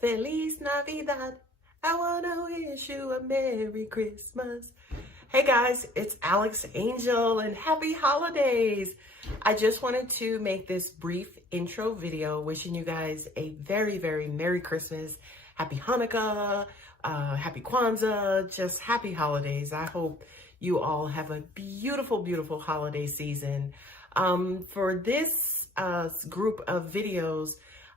Feliz Navidad. I want to wish you a Merry Christmas. Hey guys, it's Alex Angel and happy holidays. I just wanted to make this brief intro video wishing you guys a very, very Merry Christmas, Happy Hanukkah, Happy Kwanzaa, just happy holidays. I hope you all have a beautiful, beautiful holiday season. For this group of videos,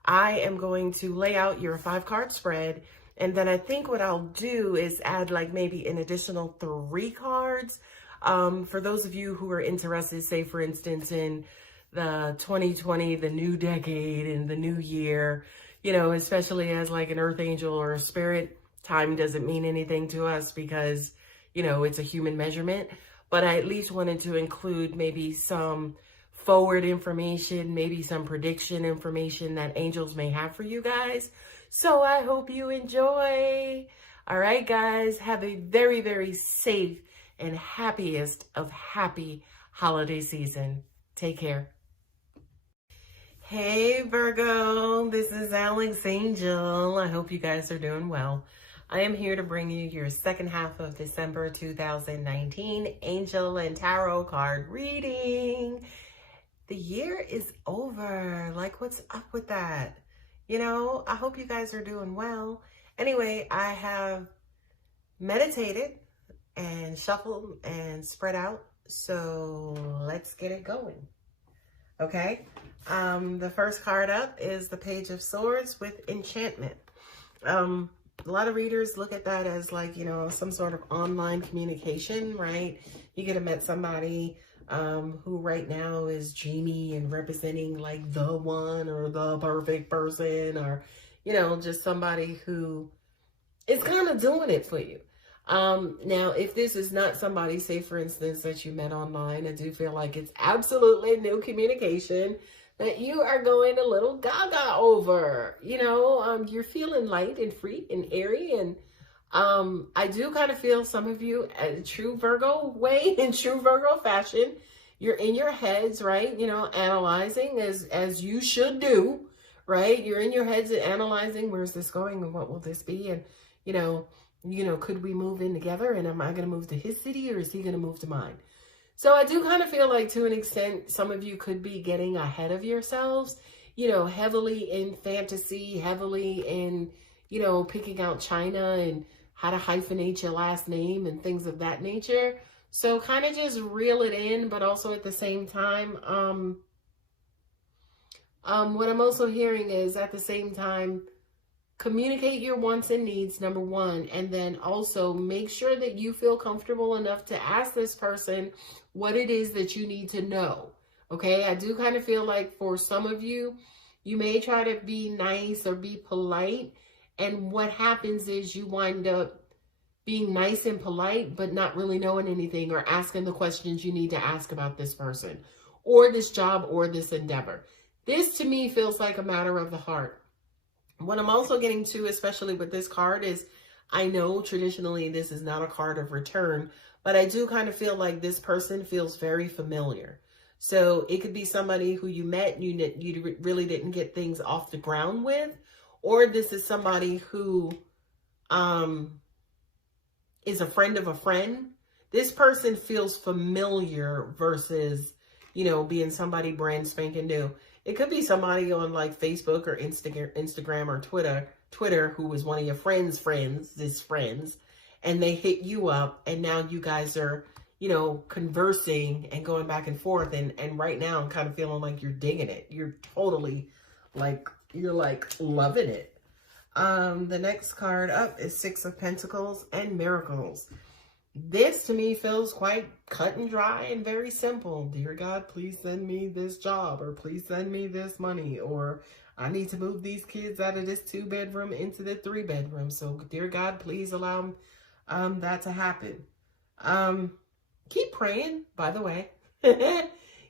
I am going to lay out your 5-card spread, and then I think what I'll do is add like maybe an additional 3 cards for those of you who are interested, say for instance in the 2020, the new decade and the new year, you know, especially as like an earth angel or a spirit. Time doesn't mean anything to us because, you know, it's a human measurement, but I at least wanted to include maybe some forward information, maybe some prediction information that angels may have for you guys. So I hope you enjoy. All right, guys, have a very, very safe and happiest of happy holiday season. Take care. Hey, Virgo, this is Alex Angel. I hope you guys are doing well. I am here to bring you your second half of December 2019 Angel and Tarot card reading. The year is over. Like, what's up with that? You know, I hope you guys are doing well. Anyway, I have meditated and shuffled and spread out. So let's get it going. Okay. The first card up is the Page of Swords with enchantment. A lot of readers look at that as like, you know, some sort of online communication, right? You could have met somebody who right now is dreamy and representing like the one or the perfect person, or, you know, just somebody who is kind of doing it for you. Now, if this is not somebody, say for instance, that you met online, I do feel like it's absolutely new communication that you are going a little gaga over. You know, you're feeling light and free and airy, and I do kind of feel some of you, a true Virgo way, in true Virgo fashion, you're in your heads, right? You know, analyzing as you should do, right? You're in your heads and analyzing, where's this going and what will this be? And, you know, could we move in together? And am I going to move to his city or is he going to move to mine? So I do kind of feel like to an extent, some of you could be getting ahead of yourselves, you know, heavily in fantasy, heavily in, you know, picking out China and how to hyphenate your last name and things of that nature. So kind of just reel it in, but also at the same time, what I'm also hearing is at the same time, communicate your wants and needs, number one, and then also make sure that you feel comfortable enough to ask this person what it is that you need to know. Okay, I do kind of feel like for some of you, you may try to be nice or be polite, and what happens is you wind up being nice and polite, but not really knowing anything or asking the questions you need to ask about this person or this job or this endeavor. This to me feels like a matter of the heart. What I'm also getting to, especially with this card, is I know traditionally this is not a card of return, but I do kind of feel like this person feels very familiar. So it could be somebody who you met, you really didn't get things off the ground with, or this is somebody who is a friend of a friend. This person feels familiar versus, you know, being somebody brand spanking new. It could be somebody on like Facebook or Instagram or Twitter who was one of your friends, and they hit you up, and now you guys are, you know, conversing and going back and forth. And right now I'm kind of feeling like you're digging it. You're totally like, you're like loving it. The next card up is 6 of Pentacles and Miracles. This to me feels quite cut and dry and very simple. Dear God, please send me this job, or please send me this money, or I need to move these kids out of this 2-bedroom into the 3-bedroom. So dear God, please allow that to happen. Keep praying, by the way.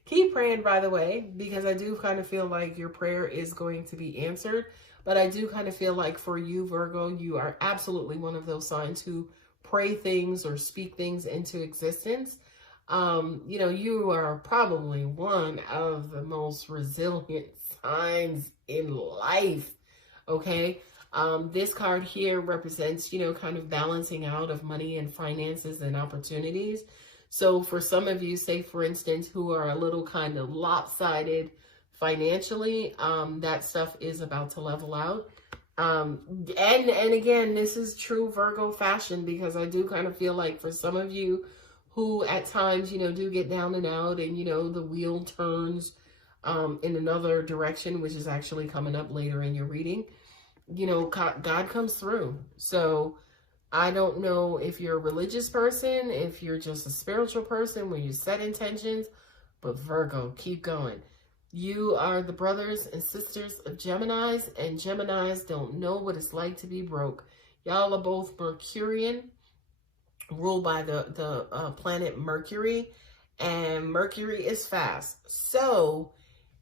Keep praying, by the way, because I do kind of feel like your prayer is going to be answered. But I do kind of feel like for you, Virgo, you are absolutely one of those signs who pray things or speak things into existence. You know, you are probably one of the most resilient signs in life. Okay. This card here represents, you know, kind of balancing out of money and finances and opportunities. So for some of you, say for instance, who are a little kind of lopsided financially, that stuff is about to level out. And again, this is true Virgo fashion, because I do kind of feel like for some of you who at times, you know, do get down and out and, you know, the wheel turns in another direction, which is actually coming up later in your reading, you know, God comes through. So I don't know if you're a religious person, if you're just a spiritual person where you set intentions, but Virgo, keep going. You are the brothers and sisters of Geminis, and Geminis don't know what it's like to be broke. Y'all are both Mercurian, ruled by the planet Mercury, and Mercury is fast. So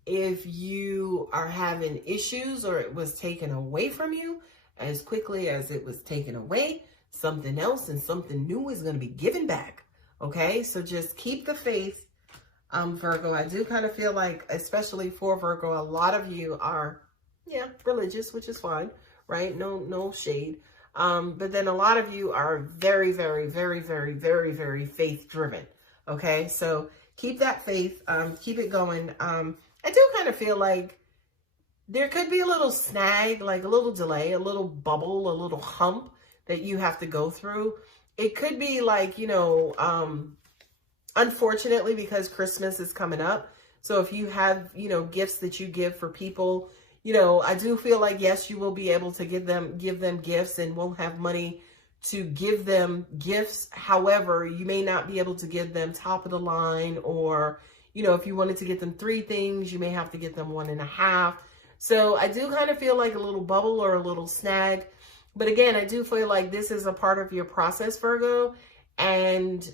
if you are having issues or it was taken away from you, as quickly as it was taken away, something else and something new is going to be given back. Okay, so just keep the faith. Virgo, I do kind of feel like, especially for Virgo, a lot of you are, yeah, religious, which is fine, right? No shade. But then a lot of you are very, very, very, very, very, very faith driven. Okay, so keep that faith, keep it going. I do kind of feel like there could be a little snag, like a little delay, a little bubble, a little hump that you have to go through. It could be like, you know, unfortunately, because Christmas is coming up. So if you have, you know, gifts that you give for people, you know, I do feel like, yes, you will be able to give them gifts and won't have money to give them gifts. However, you may not be able to give them top of the line, or, you know, if you wanted to get them 3 things, you may have to get them 1.5. So I do kind of feel like a little bubble or a little snag. But again, I do feel like this is a part of your process, Virgo. And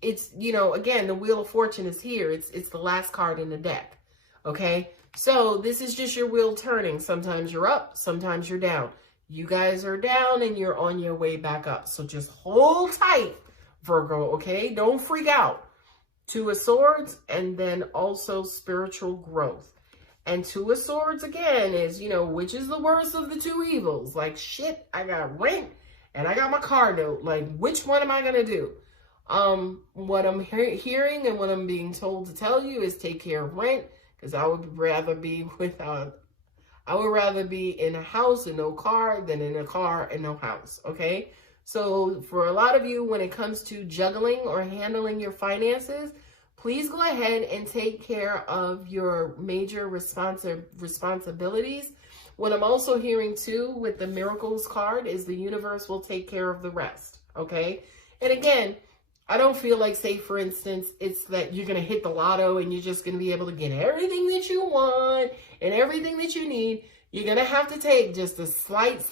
it's, you know, again, the Wheel of Fortune is here. It's the last card in the deck. Okay. So this is just your wheel turning. Sometimes you're up, sometimes you're down. You guys are down and you're on your way back up. So just hold tight, Virgo. Okay. Don't freak out. 2 of Swords, and then also spiritual growth. And 2 of Swords again is, you know, which is the worst of the 2 evils? Like, shit, I got rent and I got my car note. Like, which one am I going to do? What I'm hearing and what I'm being told to tell you is take care of rent, because I would rather be in a house and no car than in a car and no house. Okay. So for a lot of you, when it comes to juggling or handling your finances, please go ahead and take care of your major responsibilities. What I'm also hearing too with the Miracles card is the universe will take care of the rest. Okay. And again, I don't feel like, say for instance, it's that you're going to hit the lotto and you're just going to be able to get everything that you want and everything that you need. You're going to have to take just a slight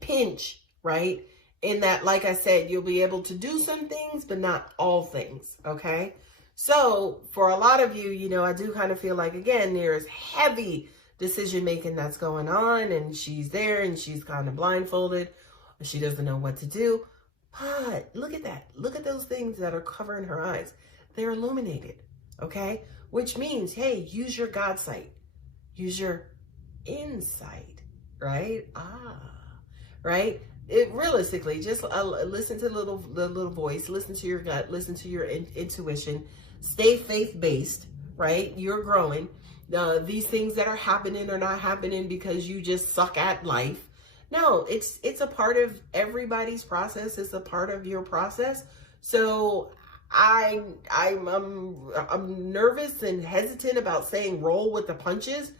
pinch, right? In that, like I said, you'll be able to do some things, but not all things. Okay. So for a lot of you, you know, I do kind of feel like, again, there's heavy decision making that's going on, and she's there and she's kind of blindfolded. She doesn't know what to do. But look at that. Look at those things that are covering her eyes. They're illuminated. Okay. Which means, hey, use your God sight. Use your insight. Right? Right? It realistically, just listen to the little voice, listen to your gut, listen to your intuition, stay faith-based, right? You're growing. These things that are happening are not happening because you just suck at life. No, it's a part of everybody's process. It's a part of your process. So I'm nervous and hesitant about saying roll with the punches,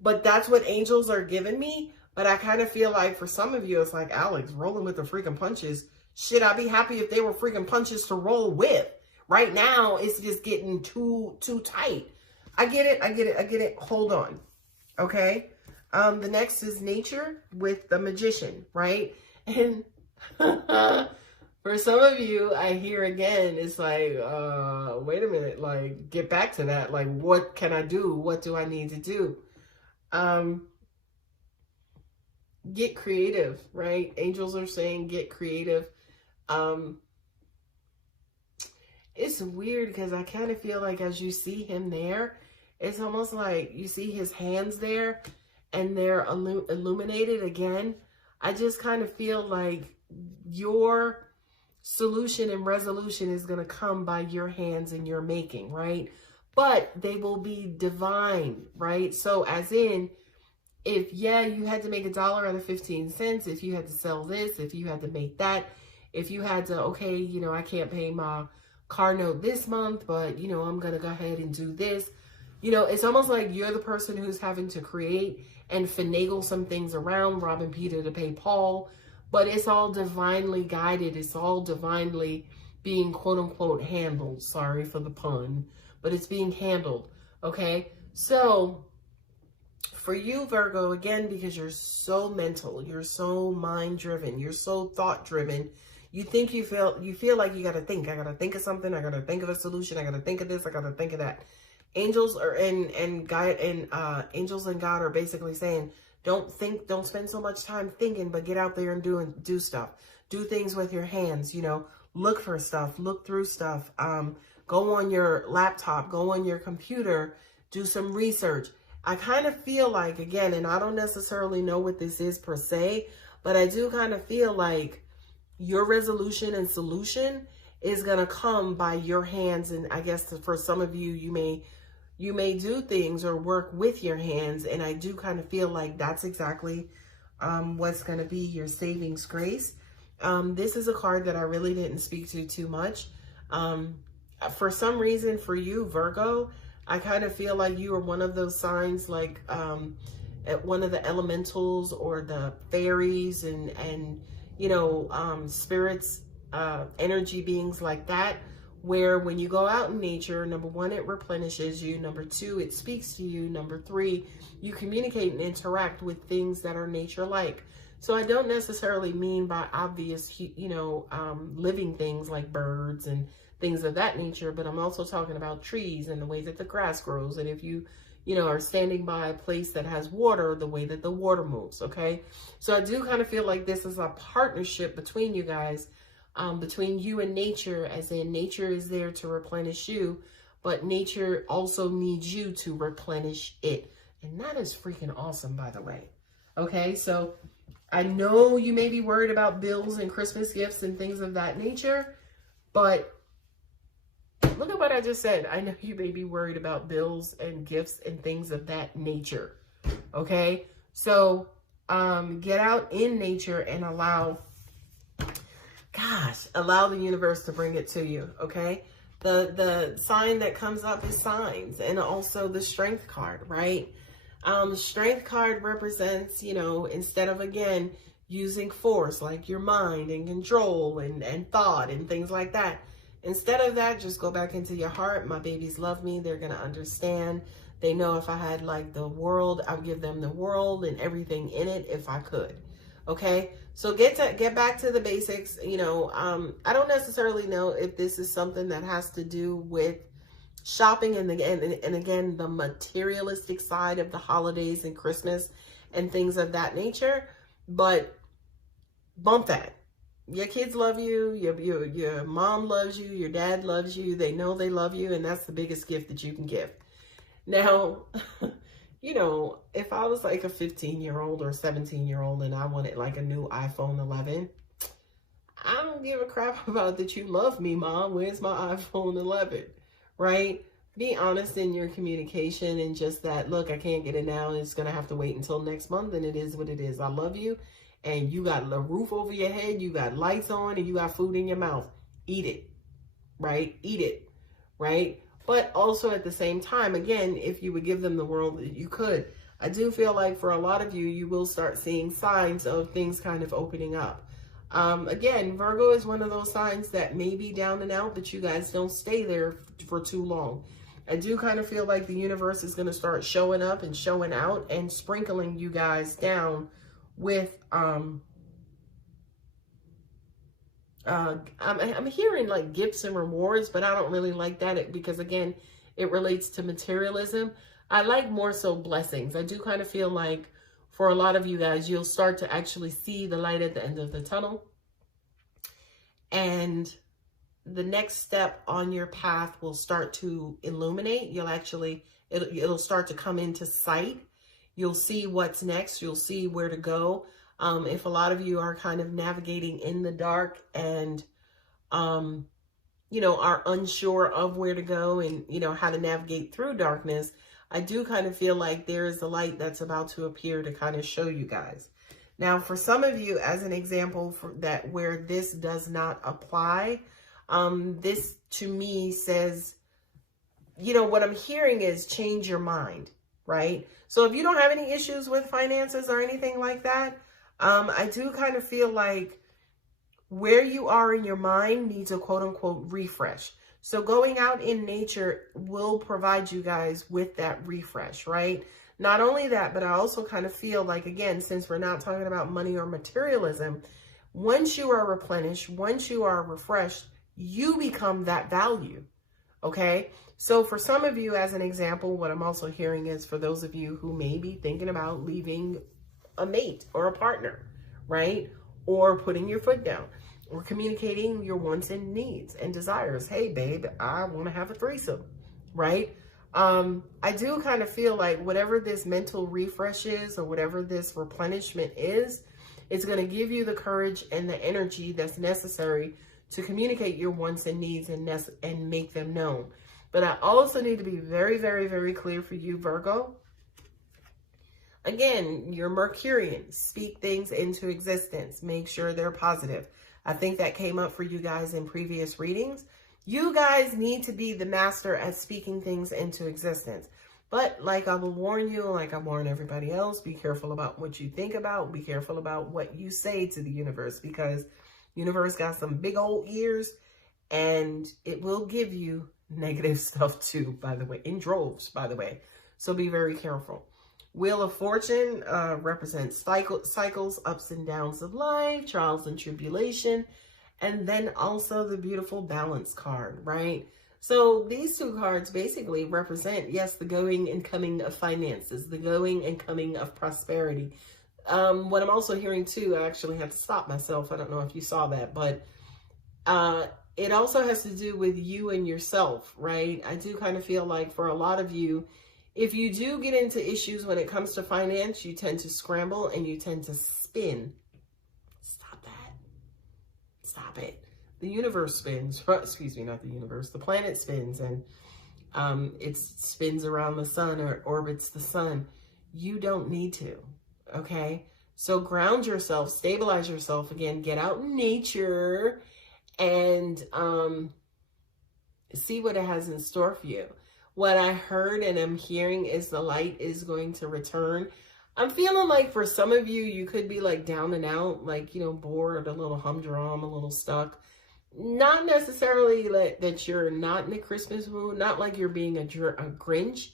but that's what angels are giving me. But I kind of feel like for some of you, it's like, Alex, rolling with the freaking punches. Shit, I'd be happy if they were freaking punches to roll with. Right now, it's just getting too tight. I get it. Hold on. Okay. The next is nature with the magician, right? And for some of you, I hear again, it's like, wait a minute, like, get back to that. Like, what can I do? What do I need to do? Get creative, right? Angels are saying get creative. It's weird because I kind of feel like as you see him there, it's almost like you see his hands there, and they're illuminated again, I just kind of feel like your solution and resolution is going to come by your hands and your making, right? But they will be divine, right? So as in, if, yeah, you had to make $1 out of 15 cents, if you had to sell this, if you had to make that, if you had to, okay, you know, I can't pay my car note this month, but, you know, I'm going to go ahead and do this. You know, it's almost like you're the person who's having to create and finagle some things around, robbing Peter to pay Paul, but it's all divinely guided. It's all divinely being quote unquote handled. Sorry for the pun, but it's being handled. Okay. So for you, Virgo, again, because you're so mental, you're so mind driven, you're so thought driven, you feel like you got to think, I got to think of something. I got to think of a solution. I got to think of this. I got to think of that. Angels are angels and God are basically saying, don't spend so much time thinking, but get out there and do stuff. Do things with your hands, you know, look for stuff, look through stuff, go on your laptop, go on your computer, do some research. I kind of feel like, again, and I don't necessarily know what this is per se, but I do kind of feel like your resolution and solution is going to come by your hands. And I guess for some of you, you may do things or work with your hands. And I do kind of feel like that's exactly what's going to be your savings grace. This is a card that I really didn't speak to too much. For some reason, for you, Virgo, I kind of feel like you are one of those signs, like one of the elementals or the fairies and you know, spirits, energy beings like that, where when you go out in nature, number one, it replenishes you. Number two, it speaks to you. Number three, you communicate and interact with things that are nature-like. So I don't necessarily mean by obvious, you know, living things like birds and things of that nature, but I'm also talking about trees and the way that the grass grows. And if you know, are standing by a place that has water, the way that the water moves, okay? So I do kind of feel like this is a partnership between you guys, between you and nature, as in nature is there to replenish you, but nature also needs you to replenish it. And that is freaking awesome, by the way. Okay, so I know you may be worried about bills and Christmas gifts and things of that nature, but look at what I just said. I know you may be worried about bills and gifts and things of that nature. Okay, so get out in nature and allow the universe to bring it to you. Okay, the sign that comes up is signs, and also the strength card, right? Strength card represents, you know, instead of, again, using force like your mind and control and thought and things like that, instead of that, just go back into your heart. My babies love me. They're going to understand. They know if I had like the world, I would give them the world and everything in it if I could. Okay, so get back to the basics. You know, I don't necessarily know if this is something that has to do with shopping and again, the materialistic side of the holidays and Christmas and things of that nature, but bump that. Your kids love you, your mom loves you, your dad loves you, they know they love you, and that's the biggest gift that you can give. Now, you know, if I was like a 15-year-old or 17-year-old and I wanted like a new iPhone 11, I don't give a crap about that you love me, Mom. Where's my iPhone 11? Right? Be honest in your communication and just that, look, I can't get it now. It's going to have to wait until next month, and it is what it is. I love you, and you got a roof over your head, you got lights on, and you got food in your mouth. Eat it, right? Eat it, right? But also at the same time, again, if you would give them the world, you could. I do feel like for a lot of you, you will start seeing signs of things kind of opening up. Again, Virgo is one of those signs that may be down and out, but you guys don't stay there for too long. I do kind of feel like the universe is going to start showing up and showing out and sprinkling you guys down with, I'm hearing like gifts and rewards, but I don't really like that because, again, it relates to materialism. I like more so blessings. I do kind of feel like for a lot of you guys, you'll start to actually see the light at the end of the tunnel. And the next step on your path will start to illuminate. You'll actually, it'll start to come into sight. You'll see what's next. You'll see where to go. If a lot of you are kind of navigating in the dark and, you know, are unsure of where to go and, you know, how to navigate through darkness, I do kind of feel like there is a light that's about to appear to kind of show you guys. Now, for some of you, as an example for that, where this does not apply, this to me says, you know, what I'm hearing is change your mind, right? So if you don't have any issues with finances or anything like that, I do kind of feel like where you are in your mind needs a quote unquote refresh. So going out in nature will provide you guys with that refresh, right? Not only that, but I also kind of feel like, again, since we're not talking about money or materialism, once you are replenished, once you are refreshed, you become that value, okay? So for some of you, as an example, what I'm also hearing is for those of you who may be thinking about leaving a mate or a partner, right? Or putting your foot down or communicating your wants and needs and desires. Hey, babe, I want to have a threesome, right? I do kind of feel like whatever this mental refresh is or whatever this replenishment is, it's going to give you the courage and the energy that's necessary to communicate your wants and needs and make them known. But I also need to be very, very, very clear for you, Virgo. Again, you're Mercurian. Speak things into existence. Make sure they're positive. I think that came up for you guys in previous readings. You guys need to be the master at speaking things into existence. But like I will warn you, like I warn everybody else, be careful about what you think about. Be careful about what you say to the universe, because universe got some big old ears and it will give you negative stuff too, by the way, in droves, by the way. So be very careful. Wheel of Fortune represents cycles, ups and downs of life, trials and tribulation, and then also the beautiful balance card, right? So these two cards basically represent, yes, the going and coming of finances, the going and coming of prosperity. What I'm also hearing too, I actually had to stop myself. I don't know if you saw that, but it also has to do with you and yourself, right? I do kind of feel like for a lot of you, if you do get into issues when it comes to finance, you tend to scramble and you tend to spin. Stop that. Stop it. The universe spins. Excuse me, not the universe. The planet spins and it spins around the sun or orbits the sun. You don't need to, okay? So ground yourself, stabilize yourself again, get out in nature and see what it has in store for you. What I heard and I'm hearing is the light is going to return. I'm feeling like for some of you, you could be like down and out, like, you know, bored, a little humdrum, a little stuck. Not necessarily like that you're not in a Christmas mood, not like you're being a Grinch,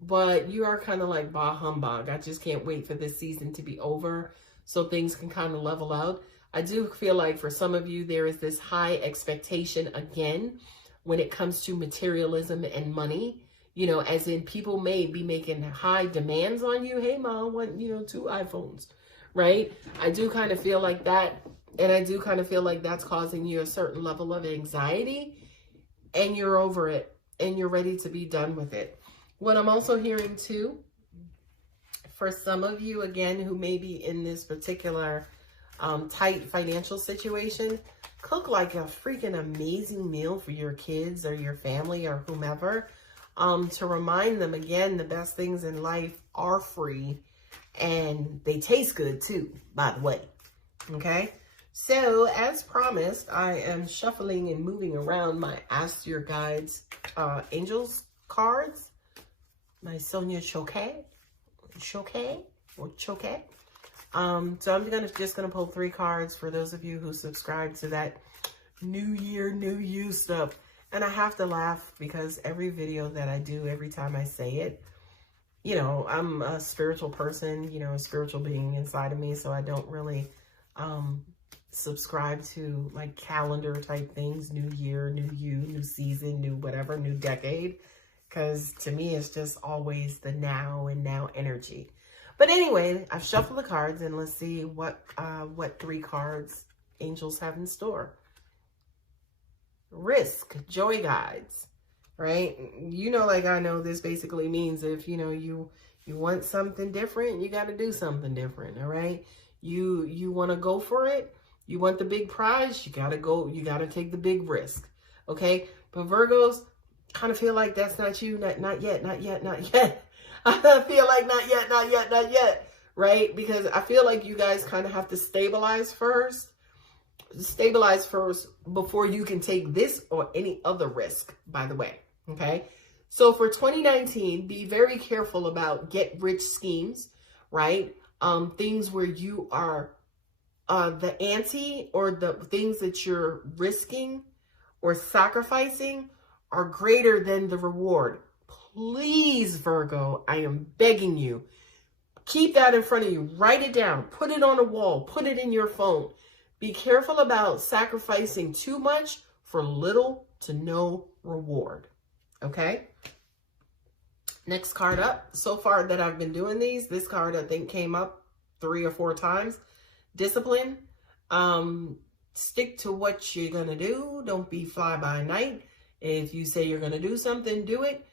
but you are kind of like bah humbug. I just can't wait for this season to be over so things can kind of level out. I do feel like for some of you, there is this high expectation again when it comes to materialism and money, you know, as in people may be making high demands on you. Hey, mom, I want, you know, 2 iPhones, right? I do kind of feel like that. And I do kind of feel like that's causing you a certain level of anxiety and you're over it and you're ready to be done with it. What I'm also hearing too, for some of you, again, who may be in this particular tight financial situation, cook like a freaking amazing meal for your kids or your family or whomever, to remind them again, the best things in life are free and they taste good too, by the way. Okay. So as promised, I am shuffling and moving around my Ask Your Guides Angels cards, my Sonia Choque. So I'm just gonna pull 3 cards for those of you who subscribe to that New Year, New You stuff. And I have to laugh because every video that I do, every time I say it, you know, I'm a spiritual person, you know, a spiritual being inside of me. So I don't really subscribe to like calendar type things, New Year, New You, New Season, New whatever, New Decade. Because to me, it's just always the now and now energy. But anyway, I've shuffled the cards and let's see what 3 cards angels have in store. Risk, joy guides, right? You know, like I know this basically means if, you know, you You want something different, you got to do something different, all right? You want to go for it. You want the big prize, you got to go, you got to take the big risk, okay? But Virgos, kind of feel like that's not you, not yet, not yet, not yet. I feel like not yet, not yet, not yet, right? Because I feel like you guys kind of have to stabilize first before you can take this or any other risk, by the way, okay? So for 2019, be very careful about get-rich schemes, right? Things where you are the ante or the things that you're risking or sacrificing are greater than the reward. Please, Virgo, I am begging you, keep that in front of you. Write it down. Put it on a wall. Put it in your phone. Be careful about sacrificing too much for little to no reward. Okay? Next card up. So far that I've been doing these, this card I think came up 3 or 4 times. Discipline. Stick to what you're going to do. Don't be fly by night. If you say you're going to do something, do it.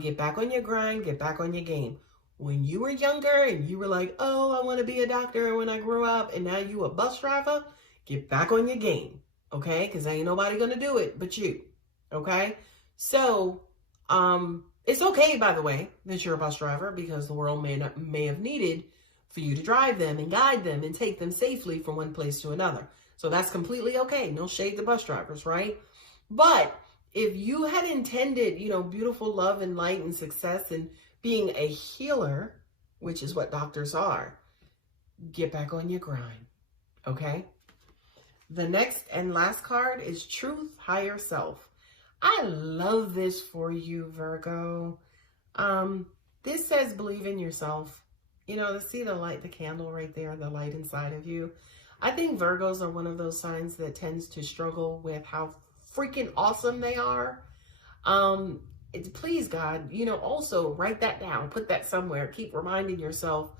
Get back on your grind. Get back on your game. When you were younger and you were like, oh, I want to be a doctor when I grow up, and now you a bus driver, get back on your game, okay? Because ain't nobody going to do it but you, okay? So, it's okay, by the way, that you're a bus driver, because the world may have needed for you to drive them and guide them and take them safely from one place to another. So that's completely okay. No shade to bus drivers, right? But if you had intended, you know, beautiful love and light and success and being a healer, which is what doctors are, get back on your grind, okay? The next and last card is Truth, Higher Self. I love this for you, Virgo. This says believe in yourself. You know, see the light, the candle right there, the light inside of you. I think Virgos are one of those signs that tends to struggle with how freaking awesome they are. Please, God, you know, also write that down, put that somewhere, keep reminding yourself.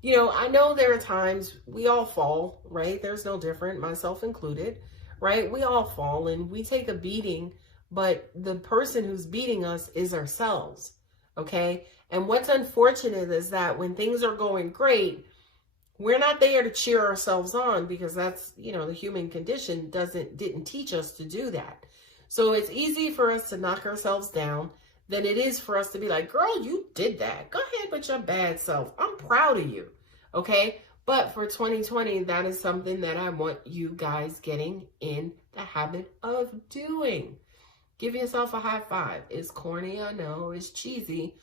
You know, I know there are times we all fall, right? There's no different, myself included, right? We all fall and we take a beating, but the person who's beating us is ourselves, okay? And what's unfortunate is that when things are going great, we're not there to cheer ourselves on, because that's, you know, the human condition didn't teach us to do that. So it's easy for us to knock ourselves down than it is for us to be like, girl, you did that. Go ahead with your bad self. I'm proud of you. Okay. But for 2020, that is something that I want you guys getting in the habit of doing. Give yourself a high five. It's corny, I know, it's cheesy,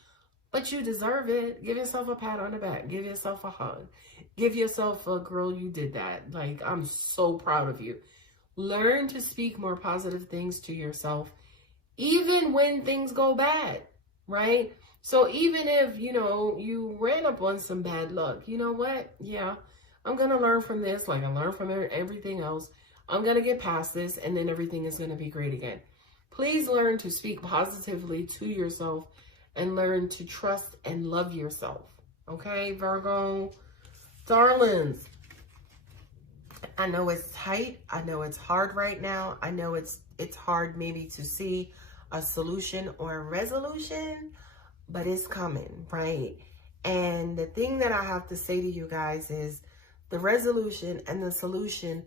but you deserve it. Give yourself a pat on the back. Give yourself a hug. Give yourself a, girl, you did that. Like, I'm so proud of you. Learn to speak more positive things to yourself, even when things go bad, right? So even if, you know, you ran up on some bad luck, you know what? Yeah, I'm going to learn from this like I learned from everything else. I'm going to get past this, and then everything is going to be great again. Please learn to speak positively to yourself and learn to trust and love yourself. Okay, Virgo? Darlings, I know it's tight. I know it's hard right now. I know it's hard maybe to see a solution or a resolution, but it's coming, right? And the thing that I have to say to you guys is the resolution and the solution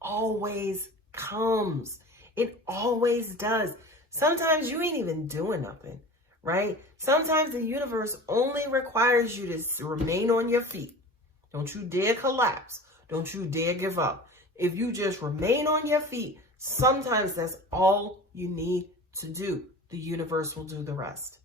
always comes. It always does. Sometimes you ain't even doing nothing, right? Sometimes the universe only requires you to remain on your feet. Don't you dare collapse. Don't you dare give up. If you just remain on your feet, sometimes that's all you need to do. The universe will do the rest.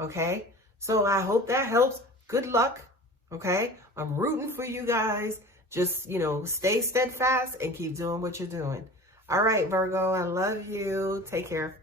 Okay? So I hope that helps. Good luck. Okay? I'm rooting for you guys. Just, you know, stay steadfast and keep doing what you're doing. All right, Virgo, I love you. Take care.